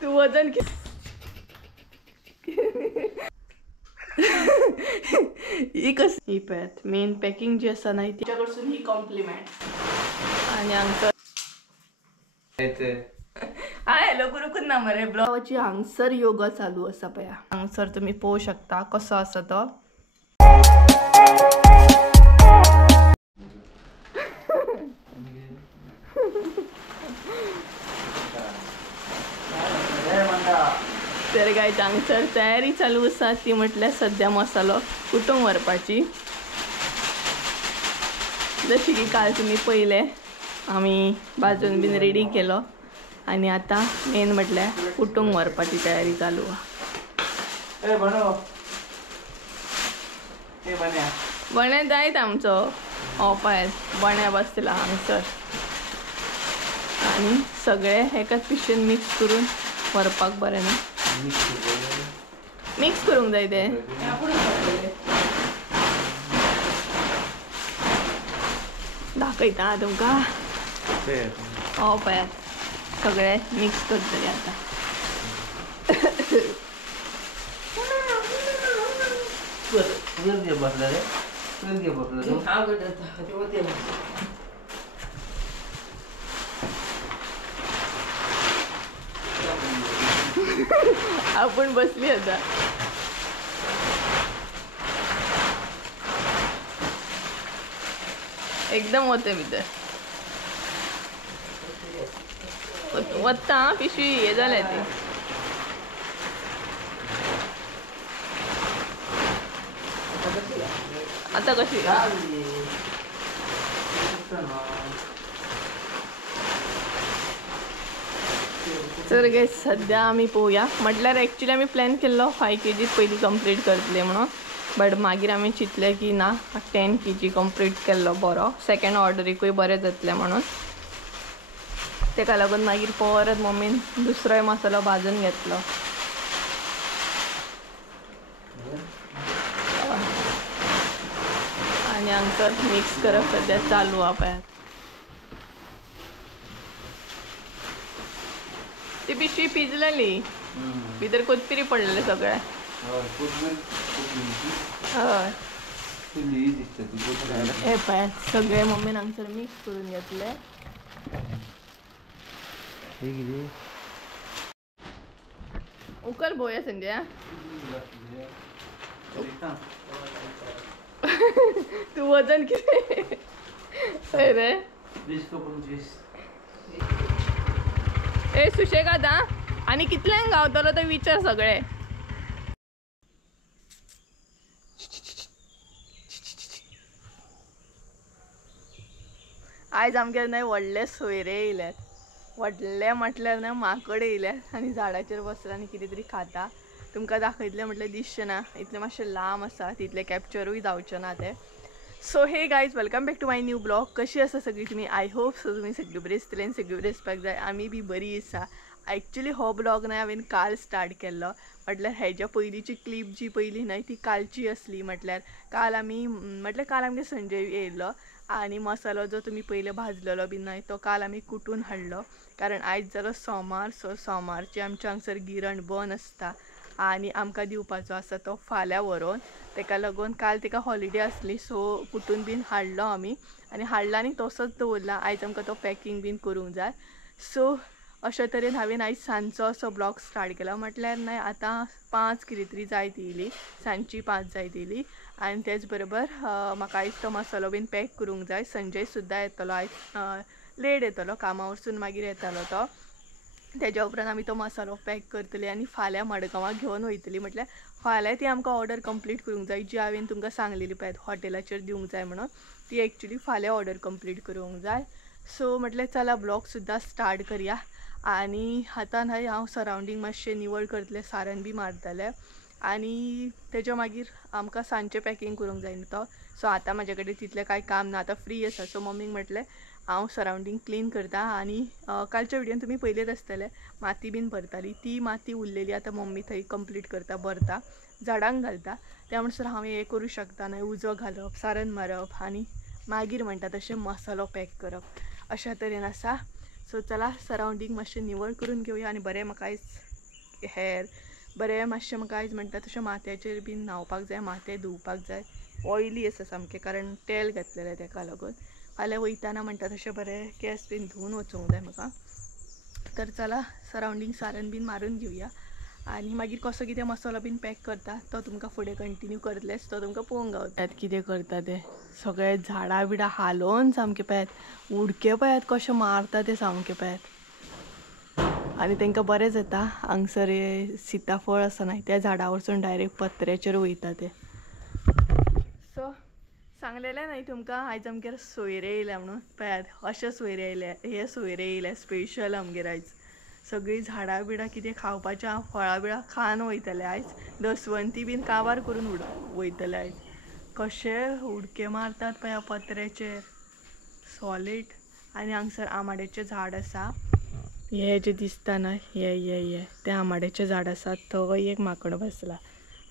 तू वजन ही कशी path main packing जी आसा ना तिच्याकडसून ही कॉम्प्लिमेंट आणि आमचं हॅलो गुरुकुन ना मरे ब्लॉगची हांगसर योगा चालू असा पया हांगसर तुम्ही पोवू शकता कसो आसा तो तर काय हांगसर तयारी चालू आसा ती म्हटल्यार सध्या मसालो कुटूंब व्हरपाची जशी की काल तुम्ही पहिले आम्ही भाजून बीन रेडी केलो आणि आता मेन म्हटल्यार कुटुंब व्हरपाची तयारी चालू आहे बण्या जायत आमचो ऑफायर बण्या बसला हांगसर आणि सगळे एकाच पिशवेन मिक्स करून व्हरपाक बरें ना मिक्स करूंक जाय ते दाखयता तुमकां ऑफायर सगळे मिक्स करतले आता आपण बसली आता एकदम होते भितर वत्ता पिशवी हे जालें ती आता कशी तर गे सध्या आम्ही पोवया म्हटल्यार एक्चुअली आम्ही प्लॅन केल्लो 5 kg पयलीं कंप्लीट करतले म्हणून बट मागीर आमी चिंतले की ना 10 kg कंप्लीट केल्लो बरो सेकंड ऑर्डरीकूय बरें जातलें म्हणून तेका लागून मागीर परत मम्मीन दुसरोय मसालो भाजून घेतलो आणि हांगसर मिक्स करप सध्या चालू हा पळयात ती पिशवी पिजलेली भितर कोथमिरी पडलेले सगळे हय हे पळयात सगळे मम्मीन हांगसर मिक्स करून घेतले उकल बोया संध्या तू वजन किती रे ए सुशेगाद हा आणि कितल्यांक गावतलो तो विचार सगळे आयज आमगे न्हय व्हडले सोयरे येयल्यात व्हडले म्हटल्यार न्हय माकड येयल्यात आनी झाडाचेर बसला आनी कितें तरी खाता तुमकां दाखयतले म्हटल्यार दिसचें ना इतले मातशे लांब आसा तितले कॅप्चरूय जावचे ना ते so hey guys welcome back to my new blog कशी आसा सगळी तुमी आय होप सो तुमी सगळी बरी आसतली आनी सगळी बरी आसपाक जाय आमी बी बरी आसा एक्चुअली हो ब्लॉग न्हय हांवें काल स्टार्ट केल्लो म्हटल्यार हेज्या पयलींची क्लिप जी पयली न्हय ती कालची असली म्हटल्यार काल आमगे संजय येयल्लो आणि मसालो जो तुम्ही पयले भाजलेलो बी न्हय तो काल आमी कुटून हाडलो कारण आयज जालो सोमार सो सोमारची आमच्या हांगसर गिरण बंद आसता आणि आमकां दिवपाचो आसा तो फाल्यां व्हरून तेका लागून काल तिका हॉलिडे आसली सो कुटून बीन हाडलो आमी आनी हाडला आनी तसोच दवरला आयज आमकां तो पॅकिंग बीन करूंक जाय सो अशे तरेन हांवें आयज सांजचो असो ब्लॉग स्टार्ट केला म्हटल्यार न्हय आतां 5 कितें तरी जायत येयली सांजची 5 जायत येयली आनी तेच बरोबर म्हाका आयज तो मसालो बीन पॅक करूंक जाय संजय सुद्दां येतलो आयज लेट येतलो कामा वरसून मागीर येतलो तो तेज्या उपरांत आमी तो मसालो पॅक करतली आनी फाल्यां मडगांवां घेवन वयतली म्हटल्यार फाल्यां ती आमकां ऑर्डर कंप्लीट करूंक जाय जी हांवें तुमकां सांगलेली पळय हॉटेलाचेर दिवंक जाय म्हणून ती एक्चुअली फाल्यां ऑर्डर कंप्लीट करूंक जाय सो म्हटल्यार चला ब्लॉग सुद्दां स्टार्ट करया आनी आतां न्हय हांव सरावंडींग मातशें निवळ करतलें सारण बी मारतलें आनी तेज्या मागीर आमकां सांजचें पॅकिंग करूंक जाय न्ही तो सो आतां म्हाजे कडेन तितलें कांय काम ना आतां फ्री आसा सो मम्मीक म्हटलें हांव सरावंडींग क्लीन करता आनी कालच्या विडियोन तुमी पयलेच आसतले माती बीन भरताली ती माती उरलेली आतां मम्मी थंय कंप्लीट करता भरता झाडांक घालता त्या म्हणसर हांव हें करूं शकता न्हय उजो घालप सारण मारप आनी मागीर म्हणटा तशें मसालो पॅक करप अशा तरेन आसा सो चला सरावंडींग मातशें निवळ करून घेवया आनी बरें म्हाका आयज हेर बरें मातशें म्हाका आयज म्हणटा तशें माथ्याचेर बीन न्हावपाक जाय, माथे धुवपाक जाय. ऑयली आसा सामकें कारण तेल घातलेलें तेका लागून. फाल्यां वयताना म्हणटा तशें बरें केंस बीन धुवन वचूंक जाय म्हाका. तर चला सरावंडींग सारण बीन मारून घेवया आनी मागीर कसो कितें मसालो बीन पॅक करता तो तुमकां फुडें कंटिन्यू करतलेच, तो तुमकां पळोवंक गावता कितें करता तें. सगळे झाडां बिडां हालोवन सामकें पळयात, उडके पळयात कशें मारता ते सामकें पळयात. आनी तांकां बरें जाता. हांगसर सिताफळ आसा न्हय त्या झाडा वरसून डायरेक्ट पत्र्याचेर वयता ते. सो सांगलेलें न्हय तुमकां आयज आमगेर सोयरे येयल्या म्हणून. पळयात अशे सोयरे येयले, हे सोयरे येयले स्पेशल आमगेर आयज. सगळीं झाडां बिडां कितें खावपाचें फळां बिळां खावन वयतले आयज. दसवंती बीन काबार करून वयतले आयज. कशे उडके मारतात पळय पत्र्याचेर सॉलीड. आनी हांगसर आमाड्याचें झाड आसा. हे जे दिसता न्हय हे ते आमाड्याचें झाड आसा. थंय एक माकड बसला.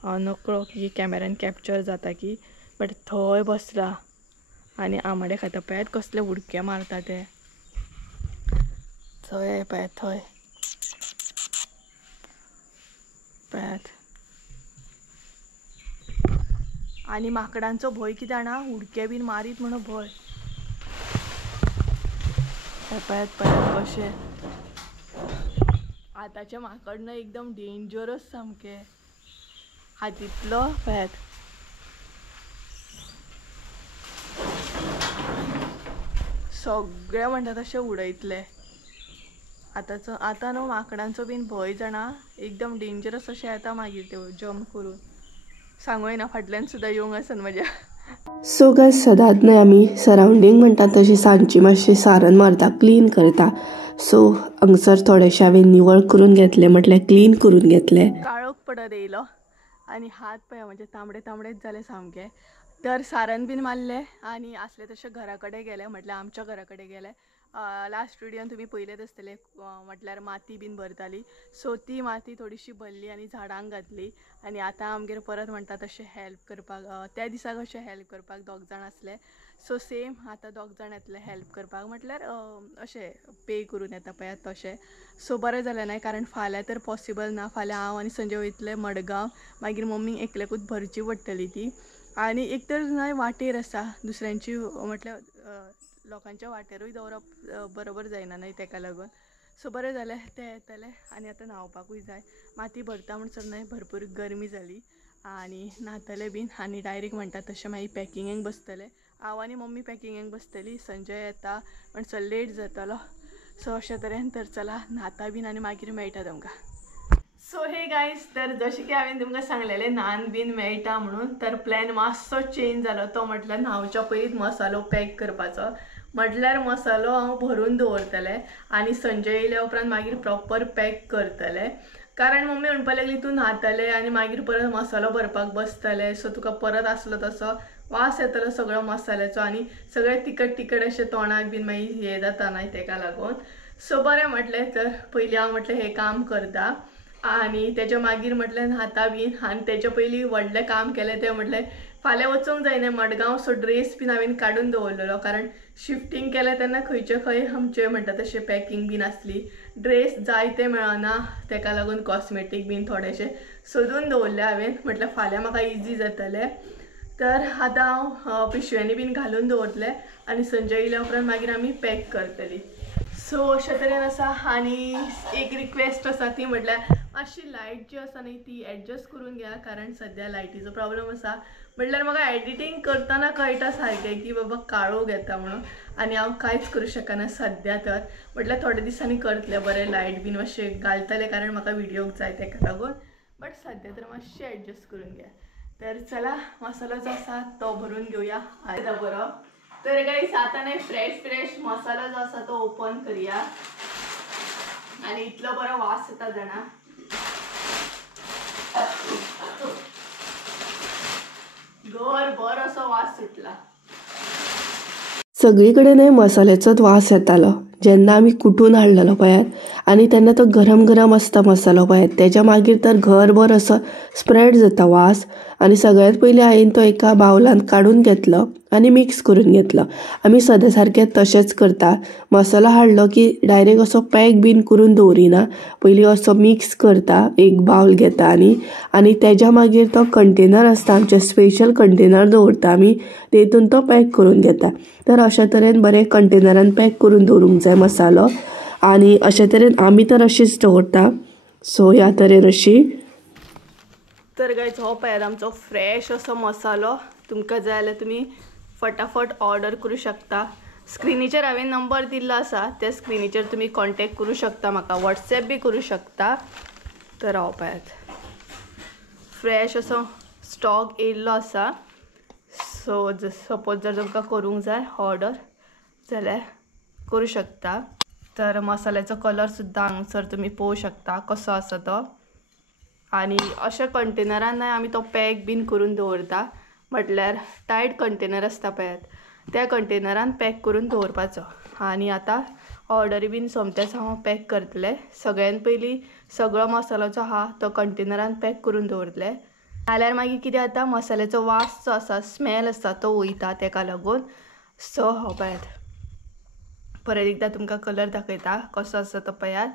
हांव नकळो की कॅमेरान कॅप्चर जाता की, बट थंय बसला आनी आमाडे खाता. पळयात कसले उडके मारता ते. थंय पळयात थंय पळयात. आनी माकडांचो भंय कितें जाणा, उडके बीन मारीत म्हणून भंय. पळयात पळयात कशे. आतांचे माकड न्हय एकदम डेंजरस सामके. हातींतलो पळयात. सगळे म्हणटा तशें उडयतले. आतां न्हू माकडांचो बीन भंय जाणा एकदम डेंजरस अशें येता मागीर त्यो जंप करून. सांगूय ना फाटल्यान सुद्दां येवंक आसन म्हज्या. सो गायस सदांच न्हय आमी सरावंडींग म्हणटा तशी सांजची मातशी सारण मारता, क्लीन करता. सो हांगसर थोडेशें हांवें निवळ करून घेतले, म्हटल्यार क्लीन करून घेतले. काळोख पडत येयलो आनी हात पळय म्हणजे तांबडे तांबडेच जाले सामके. तर सारण बीन मारले आनी आसले तशें घरा कडेन गेले, म्हटल्यार आमच्या घरा कडेन गेले. लास्ट विडियोन तुमी पळयलेच आसतले म्हटल्यार माती बीन भरताली. सो ती माती थोडीशी भरली आनी झाडांक घातली. आनी आतां आमगेर परत म्हणटा तशें हेल्प करपाक, त्या दिसा कशें हेल्प करपाक 2 जाण आसले. सो सेम आतां 2 जाण येतले हेल्प करपाक, म्हटल्यार अशें पे करून येता पळयात तशें. सो बरें जालें न्हय कारण फाल्यां तर पॉसिबल ना. फाल्यां हांव आनी संजय वयतले मडगांव. मागीर मम्मीक एकल्याकूच भरची पडटली ती. आनी एक तर न्हय वाटेर आसा दुसऱ्यांची, म्हटल्यार लोकांच्या वाटेरूय दवरप बरोबर जायना न्हय तेका लागून. सो बरें जालें ते येतले आनी आतां न्हावपाकूय जाय. माती भरता म्हणसर न्हय भरपूर गरमी जाली आनी न्हातले बीन आनी डायरेक्ट म्हणटा तशें मागीर पॅकिंगेक बसतले. हांव आनी मम्मी पॅकिंगेक बसतली. संजय येता म्हणसर लेट जातलो. सो अशे तरेन तर चला न्हाता बीन आनी मागीर मेळटा तुमकां. सो हे गायज, तर जशें की हांवें तुमकां सांगलेलें न्हान बीन मेळटा म्हणून, तर प्लॅन मातसो चेंज जालो. तो म्हटल्यार न्हावच्या पयलींच मसालो पॅक करपाचो. म्हटल्यार मसालो हांव भरून दवरतलें आनी संजय येयल्या उपरांत मागीर प्रॉपर पॅक करतलें. कारण मम्मी म्हणपाक लागली तूं न्हातलें आनी मागीर परत मसालो भरपाक बसतलें, सो तुका परत आसलो तसो वास येतलो सगळो मसाल्याचो आनी सगळें तिखट तिखट अशें तोंडाक बीन मागीर हें जाता न्हय तेका लागून. सो बरें म्हटलें तर पयलीं हांव म्हटलें हें काम करता आनी तेच्या मागीर म्हटलें न्हाता बीन. आनी तेच्या पयलीं व्हडलें काम केलें तें म्हटलें फाल्यां वचूंक जाय न्हय मडगांव. सो ड्रेस बीन हांवें काडून दवरलेलो कारण शिफ्टिंग केलें तेन्ना खंयचे खंय आमचें म्हणटा तशें पॅकिंग बीन आसली. ड्रेस जाय ते मेळना तेका लागून कॉस्मेटीक बीन थोडेशें सोदून दवरलें हांवें. म्हटल्यार फाल्यां म्हाका इजी जातलें. तर आतां हांव पिशव्यांनी बीन घालून दवरतलें आनी संजय येयल्या उपरांत मागीर आमी पॅक करतलीं. सो अशे तरेन आसा. आनी एक रिक्वेस्ट आसा ती म्हटल्यार मातशी लायट जी आसा न्हय ती एडजस्ट करून घ्या कारण सद्या लायटीचो प्रॉब्लम आसा. म्हटल्यार म्हाका एडिटींग करतना कळटा सारकें की बाबा काळोख येता म्हणून आनी हांव कांयच करूं शकना सद्या. तर म्हटल्यार थोड्या दिसांनी करतलें बरें लायट बीन मातशें घालतलें कारण म्हाका विडियोक जाय तेका लागून. बट सद्या तर मातशें एडजस्ट करून घ्या. तर चला मसालो जो आसा तो भरून घेवया आतां बरो. तर गाईस आतां न्हय फ्रेश मसालो जो आसा तो ओपन करूया आनी इतलो बरो वास येता जाणा. घरभर असो वास सुटला. सगळीकडे न्हय मसाल्याचोच वास येतालो जेन्ना आमी कुटून हाडलेलो पळयात. आनी तेन्ना तो गरम गरम आसता मसालो पळयात, तेच्या मागीर तर घरभर असो स्प्रेड जाता वास. आनी सगळ्यात पयलीं हांवें तो एका बावलांत काडून घेतलो आणि मिक्स करून घेतलं. आमी सदां सारकें तशेंच करता. मसालो हाडलो की डायरेक्ट असो पॅक बीन करून दवरिना, पयलीं असो मिक्स करता, एक बावल घेता आनी तेज्या मागीर तो कंटेनर आसता आमचे स्पेशल कंटेनर दवरता आमी, तेतून तो पॅक करून घेता. तर अशा तरेन बरें कंटेनरान पॅक करून दवरूंक जाय मसालो. आनी अशे तरेन आमी तर अशीच दवरता. सो ह्या तरेन अशी. तर गायज हो पळयात आमचो फ्रेश असो मसालो. तुमकां जाय जाल्यार तुमी फटाफट ऑर्डर करू शकता. स्क्रिनीचेर हांवें नंबर दिल्लो आसा, त्या स्क्रिनीचेर तुमी कॉन्टॅक्ट करू शकता, म्हाका व्हॉट्सॅप बी करू शकता. तर हो पळयात फ्रेश असो स्टॉक येयल्लो आसा. सो सपोज जर तुमकां करूंक जाय ऑर्डर जाल्यार करू शकता. तर मसाल्याचो कलर सुद्दां हांगसर तुमी पळोवंक शकता कसो आसा तो. आनी अशा कंटेनरान आमी तो पॅक बीन करून दवरता, म्हटल्यार टायट कंटेनर आसता पळयात, त्या कंटेनरान पॅक करून दवरपाचो. आनी आतां ऑर्डरी बीन सोमतेच हांव पॅक करतलें. सगळ्यान पयलीं सगळो मसालो जो आहा तो कंटेनरान पॅक करून दवरतलें, नाल्यार मागीर कितें जाता, मसाल्याचो वास जो आसा, स्मेल आसता तो वयता, तेका लागून. सो हो पळयात परत एकदां तुमकां कलर दाखयता कसो आसा तो पळयात.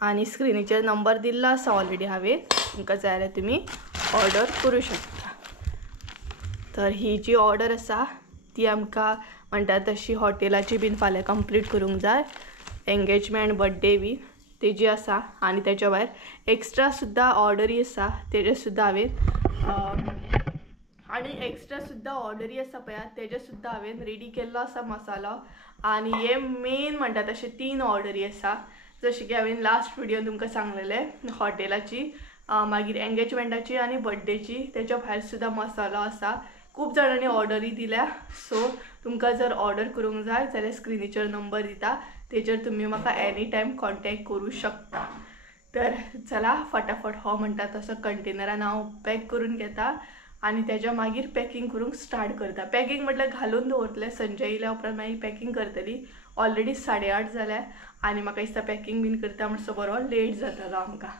आनी स्क्रिनीचेर नंबर दिल्लो आसा ऑलरेडी हांवें, तुमकां जाय जाल्यार तुमी ऑर्डर करू शकता. तर ही जी ऑर्डर आसा ती आमकां म्हणटा तशी हॉटेलाची बीन फाल्यां कंप्लीट करूंक जाय. एंगेजमेंट, बर्थडे बी तेजी आसा. आनी तेच्या भायर एक्स्ट्रा सुद्दां ऑर्डरी आसा, तेजे सुद्दां हांवें आनी एक्स्ट्रा सुद्दां ऑर्डरी आसा पळयात, तेजे सुद्दां हांवें रेडी केल्लो आसा मसालो. आनी हे मेन म्हणटा तशे 3 ऑर्डरी आसा, जशें की हांवें लास्ट व्हिडियोन तुमकां सांगलेलें, हॉटेलाची, मागीर एंगेजमेंटाची आनी बर्थडेची. तेच्या भायर सुद्दां मसालो आसा. खूब जाणांनी ऑर्डरी दिल्या. सो तुमकां जर ऑर्डर करूंक जाय जाल्यार स्क्रिनीचेर नंबर दिता, तेजेर तुमी म्हाका एनी टायम कॉन्टॅक्ट करूं शकता. तर चला फटाफट हो म्हणटा तसो कंटेनरान हांव पॅक करून घेता आनी तेच्या मागीर पॅकिंग करूंक स्टार्ट करता. पॅकिंग म्हटल्यार घालून दवरतलें, संजय येयल्या उपरांत मागीर पॅकिंग करतली. ऑलरेडी 8:30 जाल्यार आनी म्हाका दिसता पॅकिंग बीन करता म्हणसर बरो लेट जातलो आमकां.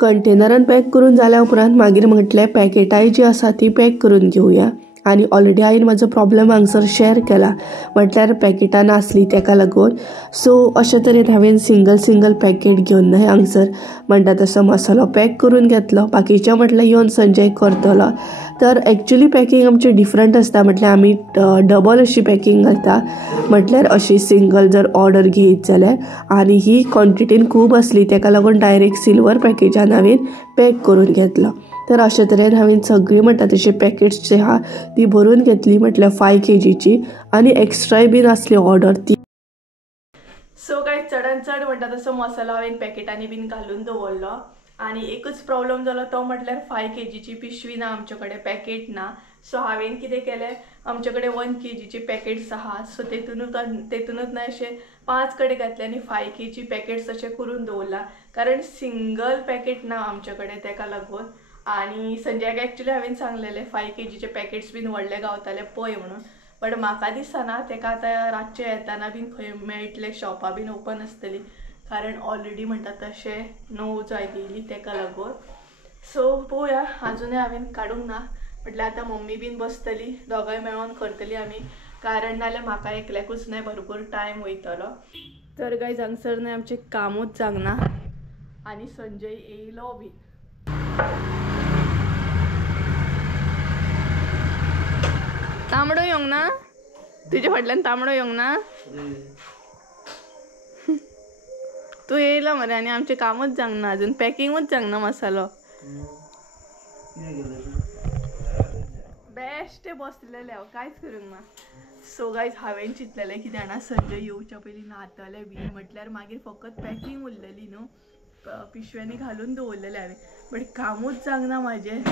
कंटेनरान पॅक करून जाल्या उपरांत मागीर म्हटलें पॅकेटाय जी आसा ती पॅक करून घेवया. आनी ऑलरेडी हांवें म्हाजो प्रॉब्लेम हांगसर शेअर केला, म्हटल्यार पॅकेटां नासली तेका लागून. सो अशे तरेन हांवें सिंगल पॅकेट घेवन न्हय हांगसर म्हणटा तसो मसालो पॅक करून घेतलो. बाकीचें म्हटल्यार येवन संजय करतलो. तर एक्चुली पॅकिंग आमची डिफरंट आसता, म्हटल्यार आमी डबल अशी पॅकिंग घालता, म्हटल्यार अशी सिंगल जर ऑर्डर घेयत जाल्यार. आनी ही क्वॉन्टिटीन खूब आसली तेका लागून डायरेक्ट सिल्वर पॅकेजान हांवें पॅक करून घेतलो. तर अशे तरेन हांवें सगळी म्हणटा तशी पॅकेट्स जी आहा ती भरून घेतली, म्हटल्यार 5 kgची. आनी एक्स्ट्राय बीन आसली ऑर्डर ती. सो काय चडान चड म्हणटा तसो मसालो हांवें पॅकेटांनी बीन घालून दवरलो. आनी एकूच प्रॉब्लेम जालो तो म्हटल्यार 5 kgची पिशवी ना आमचे कडेन, पॅकेट ना. सो हांवें कितें केलें, आमचे कडेन 1 kgची पॅकेट्स आहा, सो तेतूनच न्हय अशें 5 कडेन घातले आनी 5 kg पॅकेट्स अशें करून दवरला, कारण सिंगल पॅकेट ना आमचे कडेन तेका लागून. आनी संजयाक एक्चुली हांवें सांगलेलें 5 kgचे पॅकेट्स बीन व्हडले गावताले पळय म्हणून, बट म्हाका दिसना तेका आतां रातचे येताना बीन खंय मेळटले, शॉपां बीन ओपन आसतली, कारण ऑलरेडी म्हणटा तशें 9 जायली तेका लागून. सो पळोवया, आजुनूय हांवें काडूंक ना, म्हटल्यार आतां मम्मी बीन बसतली, दोगांय मेळोन करतली आमी, कारण नाल्यार म्हाका एकल्याकूच न्हय भरपूर टायम वयतलो. तर गायज हांगसर न्हय आमचें कामूच जावना आनी संजय येयलो बीन. तांबडो येवंक ना तुजे फाटल्यान, तांबडो येवंक ना. तू येयला मरे आनी आमचें कामूच जावंक ना, अजून पॅकिंगूच जावंक ना मसालो. बेश्टे बसलेले हांव, कांयच करूंक ना. सो गायज हांवें चिंतलेलें कितें जाणा, संजय येवच्या पयलीं न्हातले बी, म्हटल्यार मागीर फकत पॅकिंग उरलेली न्हू, पिशव्यांनी घालून दवरलेलें हांवें, बट कामूच जावंक ना म्हाजें.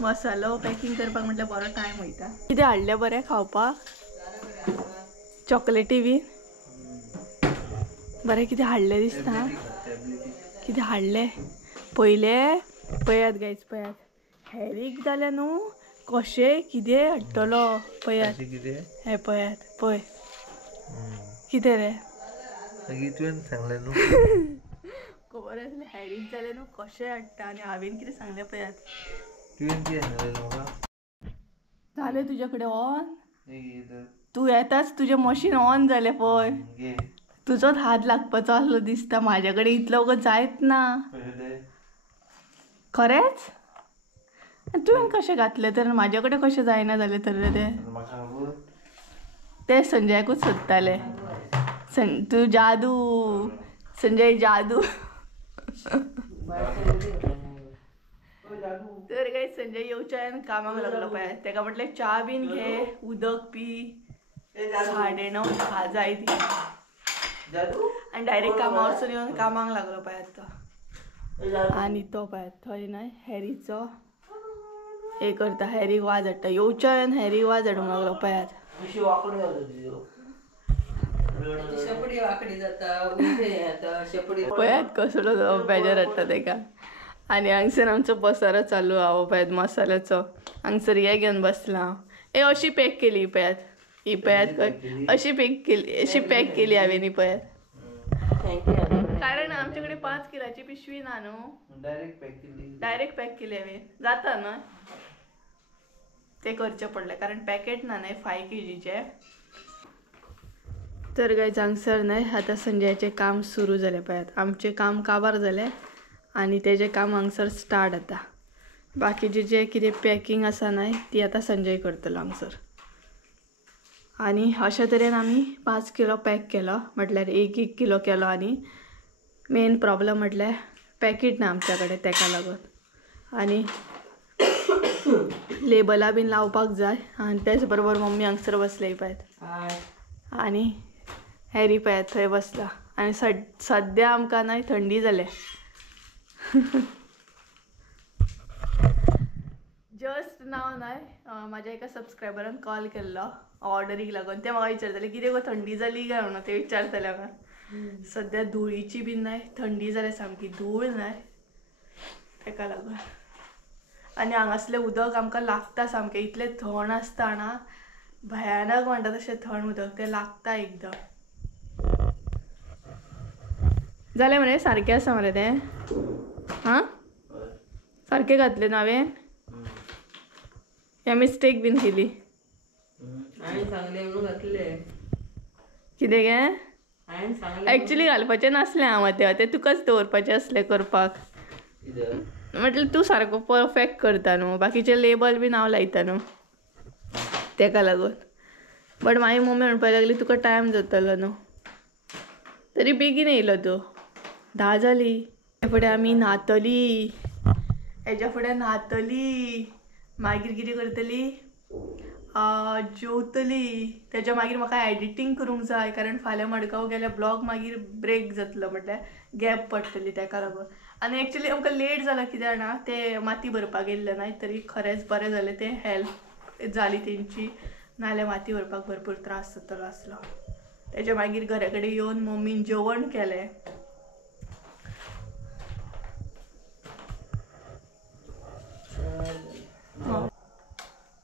मसालो पॅकिंग करपाक म्हटल्यार बरो टायम वयता. कितें हाडलें बरें खावपाक, चॉकलेटी बी बरें कितें हाडलें दिसता. कितें हाडलें पयलें पळयात गायज, पळयात हेरीक जालें न्हू, कशें कितें हाडटलो पळयात. हे पळयात पळय कितें रे, सांगलें न्हू खबर आसलें हेरीक जालें न्हू, कशें हाडटा. आनी हांवें कितें सांगलें पळयात. झाले तुझ्याकडे ऑन. तू येताच तुझे मशीन ऑन झाले पय. तुझोच हात लागपाचो असलो दिसता. माझ्याकडे इतलं उगत जायत ना. खरेच तुवें कशें घातले तर माझ्याकडे कशें जायना जाले तर ते संजयाकूच सोदताले. तू जादू संजय जादू. तर काही संजय येवच्या कामाक लागलो पाय. तेका म्हटले च्या बीन घे उदक पी. 9:30 जाय ती आणि डायरेक्ट कामावरसून येऊन कामाक लागलो पाय आता. आणि तो पाय थंय नाही हॅरीचो हे करता. हॅरी वाज हाडटा येवच्या हॅरी वाज हाडूंक लागलो पायात. पयात कसलो बेजार हाडटा तेका. आणि हांगसर आमचो पसारो चालू आहो पयात मसाल्याचो. हांगसर हे घेवन बसला. अशी पॅक केली पयात. ही पयात अशी पॅक केली हांवें ही पयात. कारण आमच्याकडे 5 किलाची पिशवी ना न्हू. डायरेक्ट पॅक केली हांवें. जाता न्हय ते करचें पडलें कारण पॅकेट ना न्हय 5 kgचे. तर काय हांगसर न्हय आतां संजयाचें काम सुरू जालें पळयात. आमचें काम काबार जालें आनी तेजें काम हांगसर स्टार्ट आतां. बाकीचें जें कितें पॅकींग आसा न्हय ती आतां संजय करतलो हांगसर. आनी अशे तरेन आमी 5 किलो पॅक केलो. म्हटल्यार 1 किलो केलो. आनी मेन प्रॉब्लम म्हटल्यार पॅकेट ना आमच्या कडेन तेका लागून. आनी लेबलां बीन लावपाक जाय. आनी तेच बरोबर मम्मी हांगसर बसले पळयात. आनी हॅरी पळयात थंय बसला. आनी सद्या आमकां न्हय थंडी जाल्या. जस्ट नाव न्हय म्हाज्या एका सबस्क्रायबरान कॉल केल्लो ऑर्डरीक लागून. ते म्हाका विचारताले कितें गो थंडी जाली काय म्हणून ते विचारताले म्हाका. सद्या धुळीची बीन न्हय थंडी जाल्या सामकी. धूळ न्हय तेका लागून. आनी हांगासलें उदक आमकां लागता सामकें. इतलें थंड आसता ना भयानक म्हणटा तशें थंड उदक तें लागता एकदम. जालें मरे सारकें आसा मरे तें. हां सारकें घातलें न्हू हांवें. ह्या मिस्टेक बीन केली. कितें गे एक्चुली घालपाचें नासलें हांव ते तुकाच दवरपाचें आसलें करपाक. म्हटल्यार तूं सारको परफेक्ट करता न्हू. बाकीचे लेबल बीन हांव लायता न्हू तेका लागून. बट मागीर मम्मी म्हणपाक लागली तुका टायम जातलो न्हू. तरी बेगीन येयलो तूं. 10 जाली. हेज्या फुडें आमी न्हातली. हेज्या फुडें न्हातली मागीर कितें करतली जेवतली. तेज्या मागीर म्हाका एडिटींग करूंक जाय कारण फाल्यां मडगांव गेल्यार ब्लॉग मागीर ब्रेक जातलो म्हटल्यार गॅप पडटली तेका लागून. आनी एक्चुली आमकां लेट जाला कित्याक जाणा ते माती भरपाक येयल्ले न्हय. तरी खरेंच बरें जालें तें हेल्प जाली तेंची. नाल्यार माती भरपाक भरपूर त्रास जातलो आसलो. तेज्या मागीर घरा कडेन येवन मम्मीन जेवण केलें.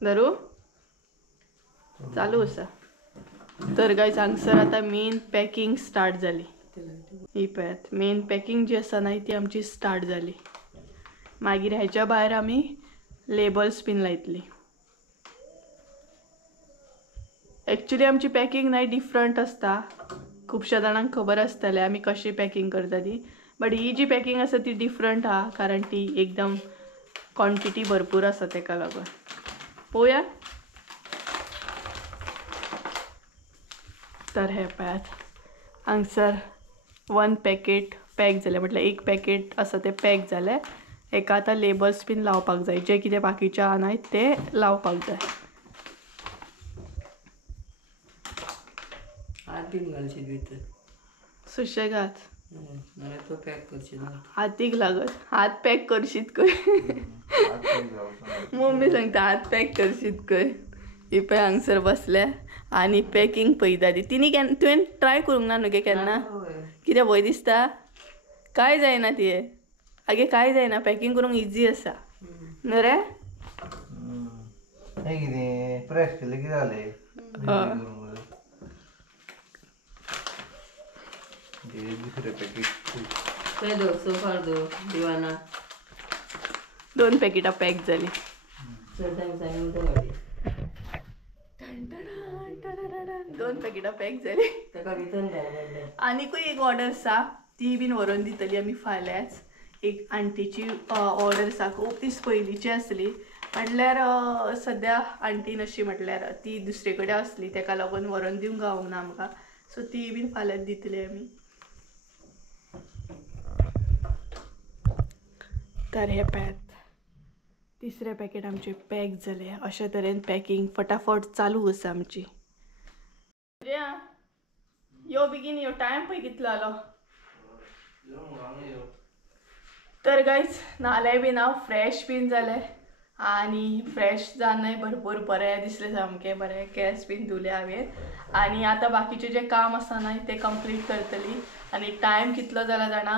धरू चालू आसा. तर गायज हांगसर आतां मेन पॅकींग स्टार्ट जाली. ही पळयात मेन पॅकींग जी आसा न्हय ती आमची स्टार्ट जाली. मागीर हेच्या भायर आमी लेबल्स बीन लायतली. एक्चुली आमची पॅकींग न्हय डिफरंट आसता. खुबश्या जाणांक खबर आसतलें आमी कशी पॅकींग करता ती. बट ही जी पॅकींग आसा ती डिफरंट आहा कारण ती एकदम क्वॉन्टिटी भरपूर आसा तेका लागून. पळोवया. तर हे पळयात हांगसर 1 पॅकेट पॅक जालें. म्हटल्यार 1 पॅकेट आसा तें पॅक जालें. हेका आतां लेबल्स बीन लावपाक जाय. जे कितें बाकीचे आहा न्हय ते लावपाक जाय. सुशेगाद हातीक लागत. हात पॅक करशीत खंय. मम्मी सांगता हात पॅक करशीत खंय. ही पळय हांगसर बसल्या आनी पॅकींग पळयता ती. तुवें ट्राय करूंक ना न्हू गे केन्ना. कितें भंय दिसता. कांय जायना ती आगे कांय जायना. पॅकींग करूंक इजी आसा न्हू रे. प्रेस केले कितें जालें. दुसरे पॅकेट 2 पॅकेटां पॅक जाली. 2 पॅकेटां पॅक जाली. आनीकूय एक ऑर्डर आसा ती बीन व्हरून दितली आमी फाल्यांच. एक आंटीची ऑर्डर आसा, खूब दीस पयलींची आसली. म्हटल्यार सद्या आंटीन अशी म्हटल्यार ती दुसरे कडेन आसली, तेका लागून व्हरून दिवंक गावूंक ना आमकां. सो ती बीन फाल्यांच दितली आमी. तर हे पॅक तिसरे पॅकेट आमचे पॅक झाले. अशा तरेन पॅकिंग फटाफट चालू आसा आमची. यो बेगीन यो, टायम पळय कितलो जालो. तर गायज नाल्यार बीन हांव फ्रेश बीन जालें आनी फ्रेश जावनय भरपूर बरें दिसलें सामकें. बरें केस बीन धुले हांवें आनी आतां बाकीचें जें काम आसा न्हय तें कंप्लीट करतली. आनी टायम कितलो जाला जाणा,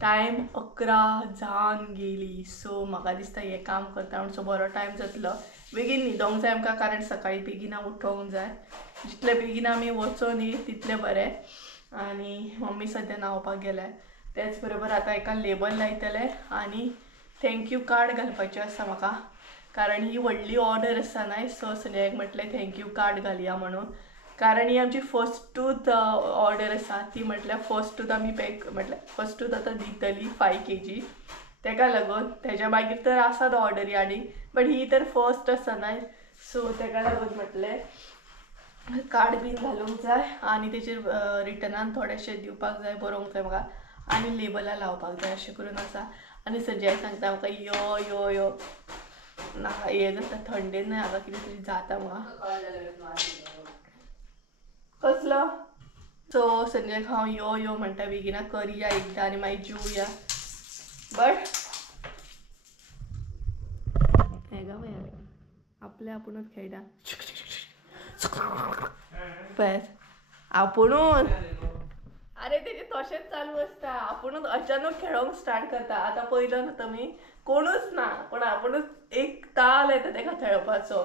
टायम 11 जावन गेली. सो म्हाका दिसता हें काम करता म्हणसो बरो टायम जातलो. बेगीन न्हिदोंक जाय आमकां, कारण सकाळीं बेगिना उठोंक जाय. जितले बेगीन आमी वचून न्ही तितलें बरें. आनी मम्मी सद्या न्हांवपाक गेल्या. तेच बरोबर आतां एका लेबल लायतले आनी थँक्यू कार्ड घालपाचें आसा म्हाका, कारण ही व्हडली ऑर्डर आसा न्हय. सो संजयाक म्हटलें थँक्यू कार्ड घालया म्हणून, कारण ही आमची फर्स्टूच ऑर्डर आसा. ती म्हटल्यार फर्स्टूच आमी पॅक म्हटल्यार फर्स्टूच आतां दितली 5 kg. तेका लागून तेज्या मागीर तर आसात ऑर्डरी आनी, बट ही तर फर्स्ट आसा न्हय. सो तेका लागून म्हटलें कार्ड बीन घालूंक जाय आनी तेचेर रिटर्नान थोडेशें दिवपाक जाय, बरोवंक जाय म्हाका आनी लेबलां लावपाक जाय. अशें करून आसा. आनी संजय सांगता म्हाका यो यो यो नाका हें जाता थंडेन न्हय, हाका कितें तरी जाता म्हाका. कसलो? सो संजय हांव यो यो म्हणटा बेगिना करया एकदां आनी मागीर जेवया. बट हें गा भया आपले आपुणूच खेळटा पळय आपुणूच. अरे तेजे तशेंच चालू आसता, आपुणूच अचानक खेळोंक स्टार्ट करता. आतां पयलो न्हू तुमी कोणूच ना, पूण आपुणूच एक ताल येता तेका खेळपाचो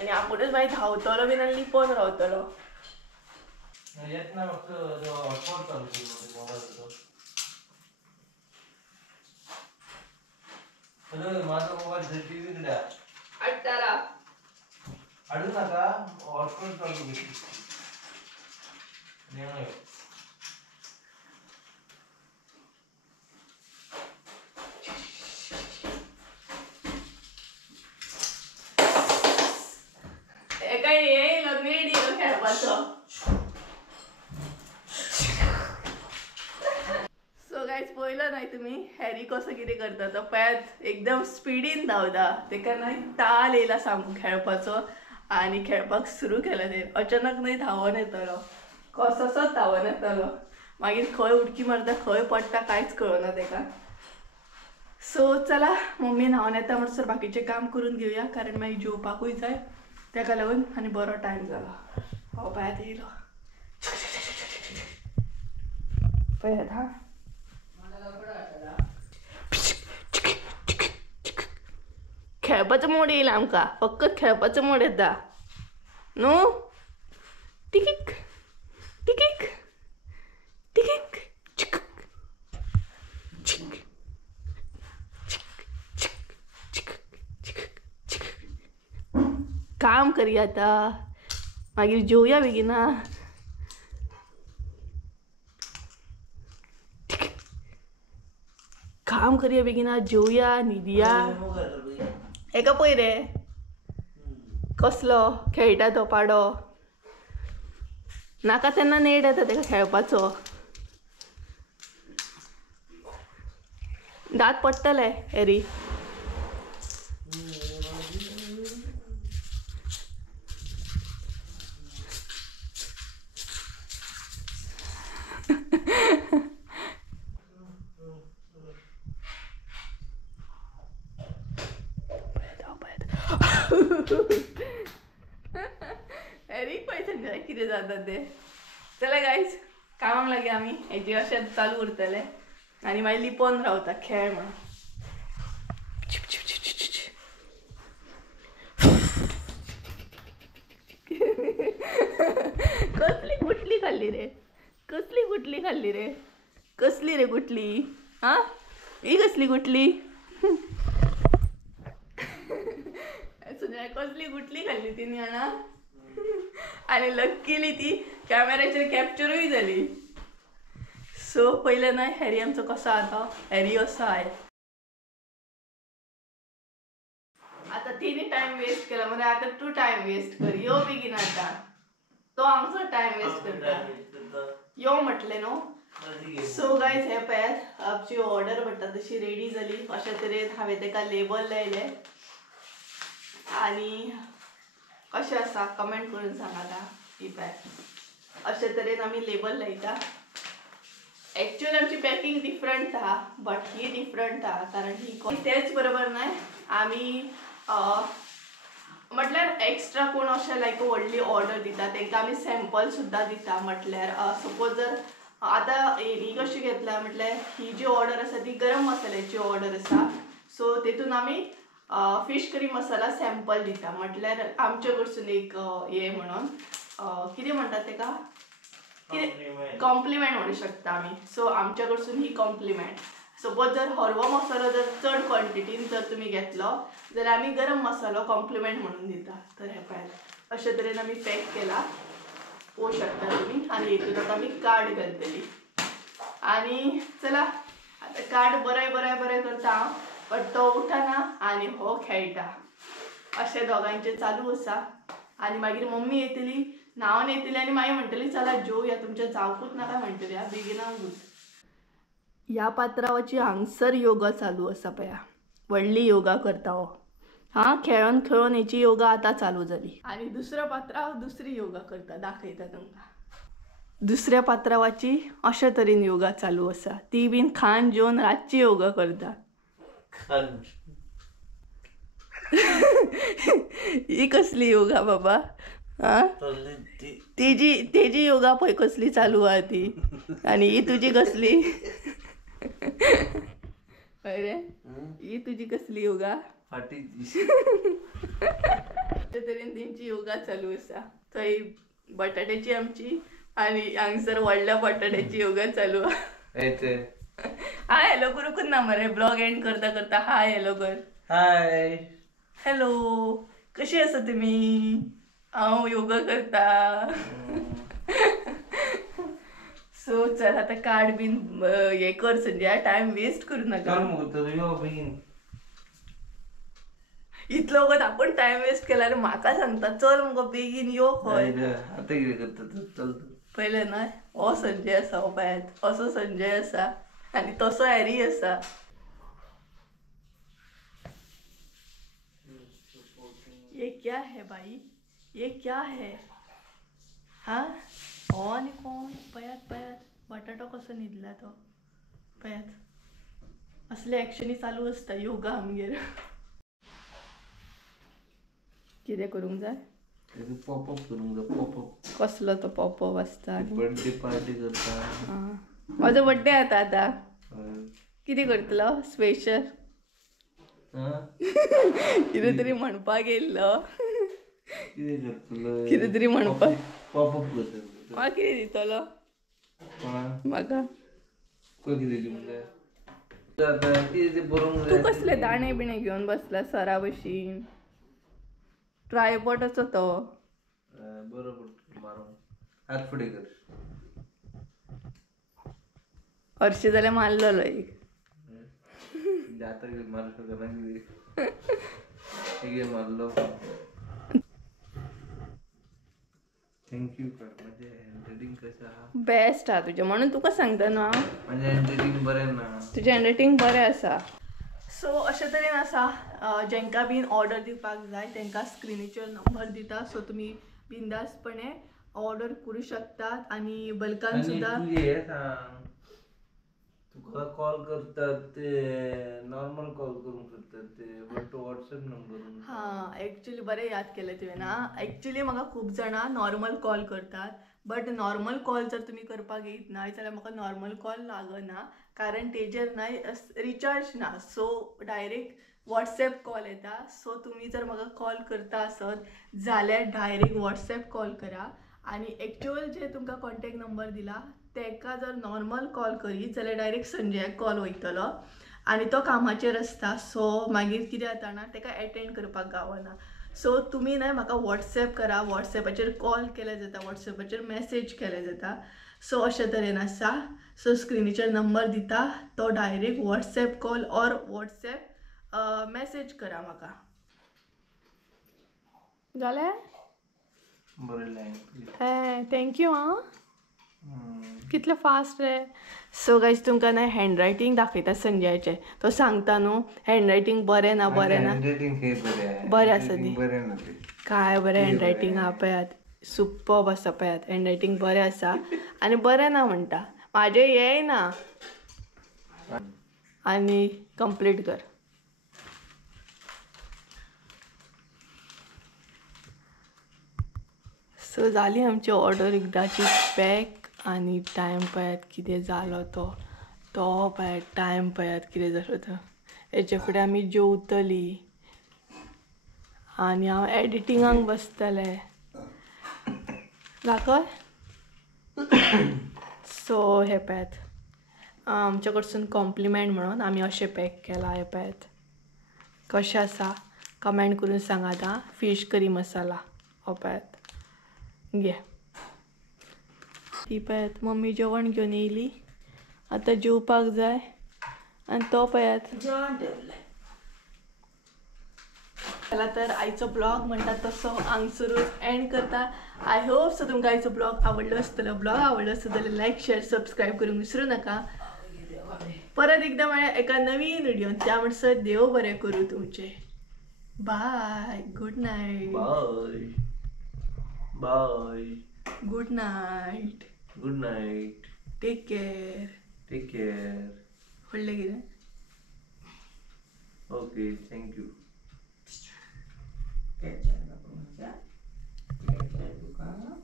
आनी आपुणूच मागीर धांवतलो बीन आनी लिपोन रावतलो. माझा मोबाईल टीव्ही कडे हाडटारा हाडू नाका, हॉटस्पॉट चालू करते. एका येयलो मेड येयलो खेळपाचो. सो गायज पळयलो न्हय तुमी हॅरी कसो कितें करता तो. पळयात एकदम स्पिडीन धांवता, तेका न्हय ताल येयला सामको खेळपाचो आनी खेळपाक सुरू केलें. ते अचानक न्हय धांवन येतलो, कसोसोच धांवन येतलो. मागीर खंय उडकी मारता खंय पडटा कांयच कळना तेका. सो चला मम्मी न्हांवन येता म्हणसर बाकीचें काम करून घेवया, कारण मागीर जेवपाकूय जाय. तेका लागून आनी बरो टायम जालो. हो पळयात येयलो पळयात. हा खेळपाचो मोड येयला आमकां, फकत खेळपाचो मोड येता न्हू. टिकीक टिकीक टिकीक चिक चिक चिक चिक चिक. काम करया आतां, मागीर जेवया बेगिना. काम करया बेगिना, जेवया न्हिदया. एका पळय रे कसलो खेळटा तो पाडो. नाका तेन्ना नेट येता तेका खेळपाचो. दात पडटले हॅरी. हॅरी पळय कितें जाता तें. चला गायज कामाक लागया आमी. हेजे अशेंच चालू उरतले आनी मागीर लिपोन रावता खेळ म्हणून. कसली गुटली खाल्ली रे, कसली गुटली खाल्ली रे, कसली रे गुटली. हा ही कसली गुटली. सुजय कसली गुटली खाल्ली तिने आणा. आणि लकीली ती कॅमेऱ्याचेर कॅप्चरूय झाली. सो पहिले नाही हॅरी आमचो कसो आता हॅरी असो आहे. आता तिने टाइम वेस्ट केला म्हणजे आता तू टाइम वेस्ट कर. यो बेगीन आता तो आमचो टाइम वेस्ट करता. यो म्हटले नो. सो गायज हे पळयात आमची ऑर्डर म्हणटा तशी रेडी झाली. अशा तरेन हांवें तेका लेबल लायले आणि कशें आसा कमेंट करून सांगाता. ही पळय अशा तरेन आमी लेबल लायता. एक्चुअली आमची पॅकिंग डिफरंट आहा बट ही डिफरंट आहा कारण ही तेच बरोबर नाही. आमी म्हटल्यार एक्स्ट्रा कोण अशें लायक व्हडली ऑर्डर दिता तांकां आमी सॅम्पल सुद्दां दिता. म्हटल्यार सपोज जर आतां ही कशी घेतला म्हटल्यार ही जी ऑर्डर आसा ती गरम मसाल्याची ऑर्डर आसा. सो तेतून आमी फिश करी मसाला सॅम्पल दिता. म्हटल्यार आमचे कडसून एक हे म्हणून कितें म्हणटात तेका कॉम्प्लिमेंट म्हणू शकता आमी. सो आमच्या कडसून ही कॉम्प्लिमेंट. सपोज जर हरवो मसालो जर चड क्वॉन्टिटीन जर तुमी घेतलो जाल्यार आमी गरम मसालो कॉम्प्लिमेंट म्हणून दिता. तर हे पळय अशे तरेन आमी पॅक केला पळोवंक शकता तुमी. आनी हेतून आमी कार्ड घालतली आनी चला आतां कार्ड बरें करता हांव. बट तो उठना आनी हो खेळटा अशें दोगांचें चालू आसा. आनी मागीर मम्मी येतली न्हांवन येतली आनी मागीर म्हणटली चला जेवया तुमच्या जावपूच नाका म्हणटली बेगिना उठ. ह्या पात्रावाची हांगसर योगा चालू आसा पळया. व्हडली योगा करता हो. खेळून खेळून हेची योगा आतां चालू जाली. आनी दुसरो पात्रांव दुसरी योगा करता दाखयता तुमकां. दुसऱ्या पात्रावाची अशे तरेन योगा चालू आसा. ती बीन खाण जेवन रातची योगा करता. ही कसली योगा बाबा. तेजी योगा पळय कसली चालू आहा ती. आनी ही तुजी कसली अरे ही तुजी कसली योगा. त्या तरेन तेंची योगा चालू आसा. थंय बटाट्याची आमची आनी हांगसर व्हडल्या बटाट्याची योगा चालू आहा. हाय हॅलो करूंकच ना मरे. ब्लॉग एंड करता करता हाय हॅलो कर. हाय हॅलो कशी आसा तुमी. हांव योगा करता. सो चल आता कार्ड बीन हे कर संजय. टाइम वेस्ट करू नका. इतलो वगत आपण टाइम वेस्ट केल्यार म्हाका सांगता चल मगो बेगीन यो खंय. पहिले न्हय हो संजय आसा हो पळयात असो संजय आसा आनी तसो हॅरी आसा. ये क्या है भाई ये क्या है. हो आनी कोण पळयात बटाटो कसो न्हिदला तो पळयात. असले एक्शनी चालू आसता योगा आमगेर. कितें करूंक जाय. पॉपअप करूंक जाय. पॉपअप कसलो तो पॉपअप आसता. बर्थडे पार्टी करता. माझो बर्थडे आता आतां कितें करतलो स्पेशल. कितें तरी म्हणपाक येयल्लो. कितें तरी म्हणपाक पॉपअप करता. म्हाका कितें दितलो. म्हाका तू कसले दाणे बिणे घेवन बसला सरा भशेन. ट्रायपॉडाचो तो बरोबर मारून हात फुडें कर. हरशीं जाल्यार मारलेलो एक. आतां मारूं शकना कितें मारलो. थँक्यू कर. म्हणजे हँडरायटिंग कशें आहा. बेस्ट आहा तुजें म्हणून तुका सांगता न्हू हांव. म्हणजे हँडरायटिंग बरें ना. तुजें हँडरायटिंग बरें आसा. सो अशे तरेन आसा. जेंकां बीन ऑर्डर दिवपाक जाय तेंकां स्क्रिनीचेर नंबर दिता. सो तुमी बिंदासपणे ऑर्डर करूं शकतात आनी बल्कान सुद्दां. तुका कॉल करतात ते नॉर्मल कॉल करून करतात ते बट व्हॉट्सअप नंबर. एक्चुअली बरें याद केलें तुवें ना. एक्चुअली म्हाका खूब जाणां नॉर्मल कॉल करतात बट नॉर्मल कॉल जर तुमी करपाक येयत ना जाल्यार म्हाका नॉर्मल कॉल लागना कारण तेजेर ना रिचार्ज ना. सो डायरेक्ट व्हॉट्सॲप कॉल येता. सो तुमी जर म्हाका कॉल करता आसत जाल्यार डायरेक्ट व्हॉट्सॲप कॉल करा आनी एक्चुअल जे तुमकां कॉन्टॅक्ट नंबर दिला तेका जर नॉर्मल कॉल करीत जाल्यार डायरेक्ट संजयाक कॉल वयतलो आनी तो कामाचेर आसता. सो मागीर कितें जाता ना तेका एटेंड करपाक गावना. सो तुम्ही नाही म्हाका व्हॉट्सॅप करा, व्हॉट्सॅपाचेर कॉल केले जाता, व्हॉट्सॅपाचेर मेसेज केले जाता. सो अशे तरेन आसा. सो स्क्रिनीचेर नंबर दिता, तो direct WhatsApp call or WhatsApp message करा म्हाका. जालें? बरें थँक्यू आं. कितले फास्ट रे. सो गायज तुमकां ना हँडरायटींग दाखयता संजयाचें. तो सांगता न्हू हँडरायटींग बरें ना बरें ना. बरें आसा दी. काय बरें हँडरायटींग आहा पळयात. सुपर्ब आसा पळयात. हँडरायटींग बरें आसा आनी बरें ना म्हणटा. म्हाजें येयना. आनी कंप्लीट कर. सो जाली आमची ऑर्डर एकदाची पॅक. आनी टायम पळयात कितें जालो तो पळयात टायम पळयात कितें जालो तो. हेचे फुडें आमी जेवतलीं आनी हांव एडिटिंगाक बसतलें. दाखय. सो हे पळयात आमचे कडसून कॉम्प्लिमेंट म्हणून आमी अशें पॅक केला. हे पळयात कशें आसा कमेंट करून सांगात आं. फीश करी मसाला हो पळयात घे. ती पळयात मम्मी जेवण घेवन येयली. आतां जेवपाक जाय. आनी तो पळयात चला तर आयचो ब्लॉग म्हणटा तसो हांगसरूच एंड करता. आय होप सो तुमकां आयचो ब्लॉग आवडलो आसतलो. ब्लॉग आवडलो आसत जाल्यार लायक शेअर सबस्क्राईब करूंक विसरू नका. परत एकदा मेळया एका नवीन व्हिडिओन. त्या म्हणसर देव बरें करूं तुमचे. Bye. Good night. Bye. Good night. Good night. Take care. Take care. व्हडलें कितें. Okay thank you.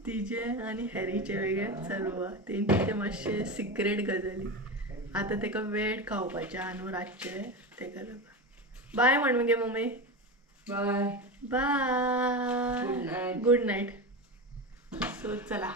तिचे आनी हॅरीचे वेगळे चालू आहा. तेंचे मातशे सिक्रेट गजाली. आतां तेका वेड खावपाचें आहा न्हू रातचें तेका लागून. बाय म्हण मगे mummy. Bye. Bye. Good night. Good night. So चला.